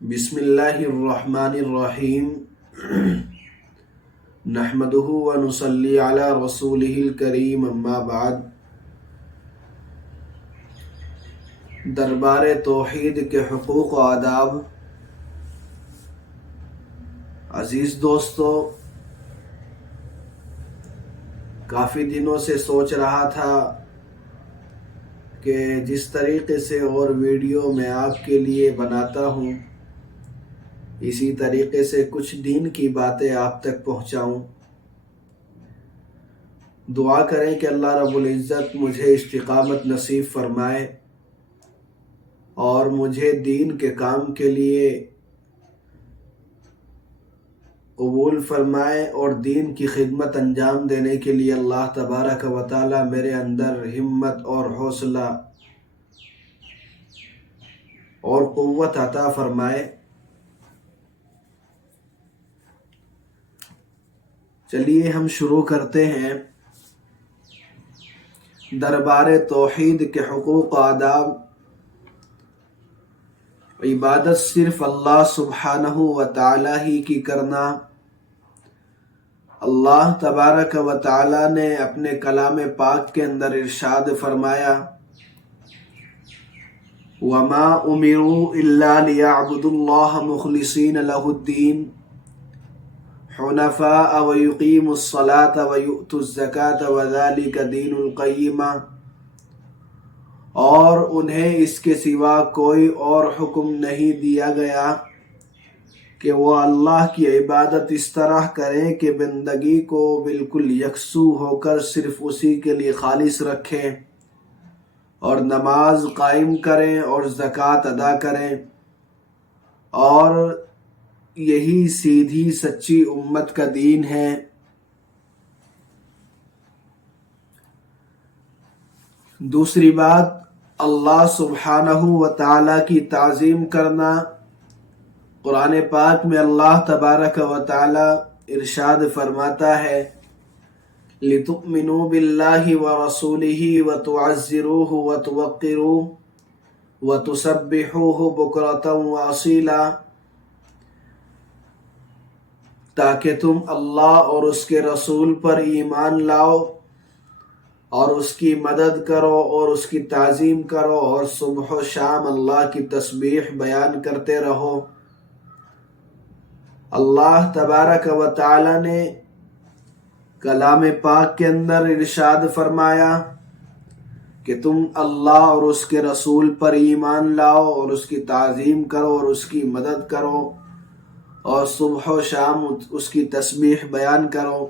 بسم اللہ الرحمن الرحیم نحمدہ ونصلی علی رسولہ الکریم اما بعد۔ دربار توحید کے حقوق و آداب۔ عزیز دوستو، کافی دنوں سے سوچ رہا تھا کہ جس طریقے سے اور ویڈیو میں آپ کے لیے بناتا ہوں اسی طریقے سے کچھ دین کی باتیں آپ تک پہنچاؤں۔ دعا کریں کہ اللہ رب العزت مجھے استقامت نصیب فرمائے اور مجھے دین کے کام کے لیے قبول فرمائے اور دین کی خدمت انجام دینے کے لیے اللہ تبارک و تعالی میرے اندر ہمت اور حوصلہ اور قوت عطا فرمائے۔ چلیے ہم شروع کرتے ہیں۔ دربار توحید کے حقوق و آداب۔ عبادت صرف اللہ سبحانہ و تعالی ہی کی کرنا۔ اللہ تبارک و تعالی نے اپنے کلام پاک کے اندر ارشاد فرمایا، وَمَا أُمِرُوا إِلَّا لِيَعْبُدُوا اللَّهَ مُخْلِصِينَ لَهُ الدِّينَ حنفاء وَيُقِيمُوا الصَّلَاةَ وَيُؤْتُوا الزَّكَاةَ وَذَلِكَ دِينُ الْقَيِّمَةِ، اور انہیں اس کے سوا کوئی اور حکم نہیں دیا گیا کہ وہ اللہ کی عبادت اس طرح کریں کہ بندگی کو بالکل یکسو ہو کر صرف اسی کے لیے خالص رکھیں اور نماز قائم کریں اور زکوٰۃ ادا کریں، اور یہی سیدھی سچی امت کا دین ہے۔ دوسری بات، اللہ سبحانہ و تعالی کی تعظیم کرنا۔ قرآن پاک میں اللہ تبارک و تعالی ارشاد فرماتا ہے، لِتُؤْمِنُوا بِاللَّهِ وَرَسُولِهِ وَتُعَزِّرُوهُ وَتُوَقِّرُوهُ وَتُسَبِّحُوهُ بُكْرَةً وَأَصِيلًا، تاکہ تم اللہ اور اس کے رسول پر ایمان لاؤ اور اس کی مدد کرو اور اس کی تعظیم کرو اور صبح و شام اللہ کی تسبیح بیان کرتے رہو۔ اللہ تبارک و تعالی نے کلام پاک کے اندر ارشاد فرمایا کہ تم اللہ اور اس کے رسول پر ایمان لاؤ اور اس کی تعظیم کرو اور اس کی مدد کرو اور صبح و شام اس کی تسبیح بیان کرو۔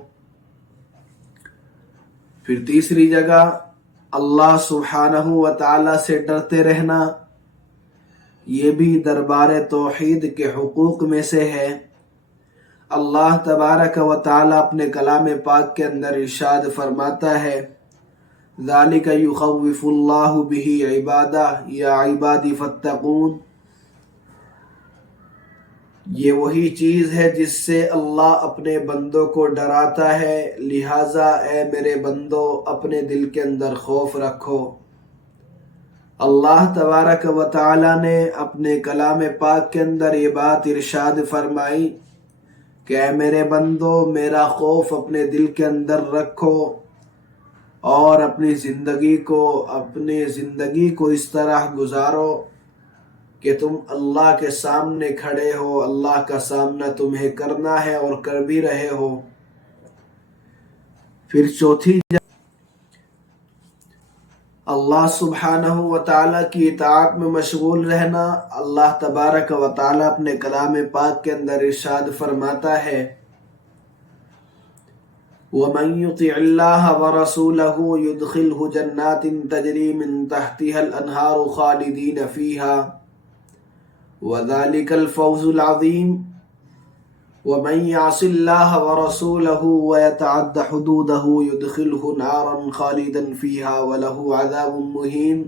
پھر تیسری جگہ، اللہ سبحانہ و تعالی سے ڈرتے رہنا، یہ بھی دربار توحید کے حقوق میں سے ہے۔ اللہ تبارک و تعالی اپنے کلام پاک کے اندر ارشاد فرماتا ہے، ذَلِكَ يُخَوِّفُ اللَّهُ بِهِ عِبَادَهُ يَا عِبَادِ فَاتَّقُونِ، یہ وہی چیز ہے جس سے اللہ اپنے بندوں کو ڈراتا ہے، لہٰذا اے میرے بندو اپنے دل کے اندر خوف رکھو۔ اللہ تبارک و تعالی نے اپنے کلام پاک کے اندر یہ بات ارشاد فرمائی کہ اے میرے بندو میرا خوف اپنے دل کے اندر رکھو اور اپنی زندگی کو اس طرح گزارو کہ تم اللہ کے سامنے کھڑے ہو، اللہ کا سامنا تمہیں کرنا ہے اور کر بھی رہے ہو۔ پھر چوتھی جگہ، اللہ سبحانہ و تعالی کی اطاعت میں مشغول رہنا۔ اللہ تبارک و تعالی اپنے کلام پاک کے اندر ارشاد فرماتا ہے، وَمَن يُطِعِ اللَّهَ وَرَسُولَهُ يُدْخِلْهُ جَنَّاتٍ تَجْرِي مِن تَحْتِهَا الْأَنْهَارُ خَالِدِينَ فِيهَا وَذَلِكَ الْفَوْزُ الْعَظِيمُ وَمَن يَعْصِ اللَّهَ وَرَسُولَهُ وَيَتَعَدَّ حُدُودَهُ يُدْخِلْهُ نَارًا خَالِدًا فِيهَا وَلَهُ عَذَابٌ مُّهِينٌ۔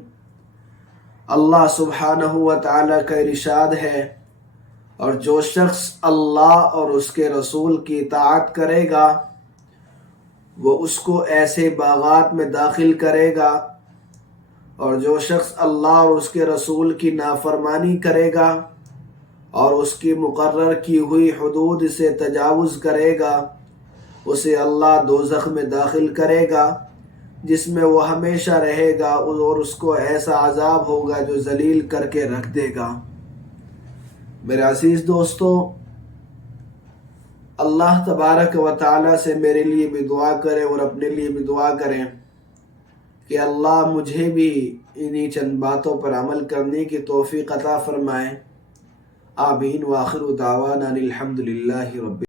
اللہ سبحانہ و تعالی کا ارشاد ہے، اور جو شخص اللہ اور اس کے رسول کی اطاعت کرے گا وہ اس کو ایسے باغات میں داخل کرے گا، اور جو شخص اللہ اور اس کے رسول کی نافرمانی کرے گا اور اس کی مقرر کی ہوئی حدود سے تجاوز کرے گا اسے اللہ دوزخ میں داخل کرے گا، جس میں وہ ہمیشہ رہے گا، اور اس کو ایسا عذاب ہوگا جو ذلیل کر کے رکھ دے گا۔ میرے عزیز دوستو، اللہ تبارک و تعالی سے میرے لیے بھی دعا کریں اور اپنے لیے بھی دعا کریں کہ اللہ مجھے بھی انہی چند باتوں پر عمل کرنے کی توفیق عطا فرمائے۔ آمین۔ وآخر دعوانا الحمد للہ رب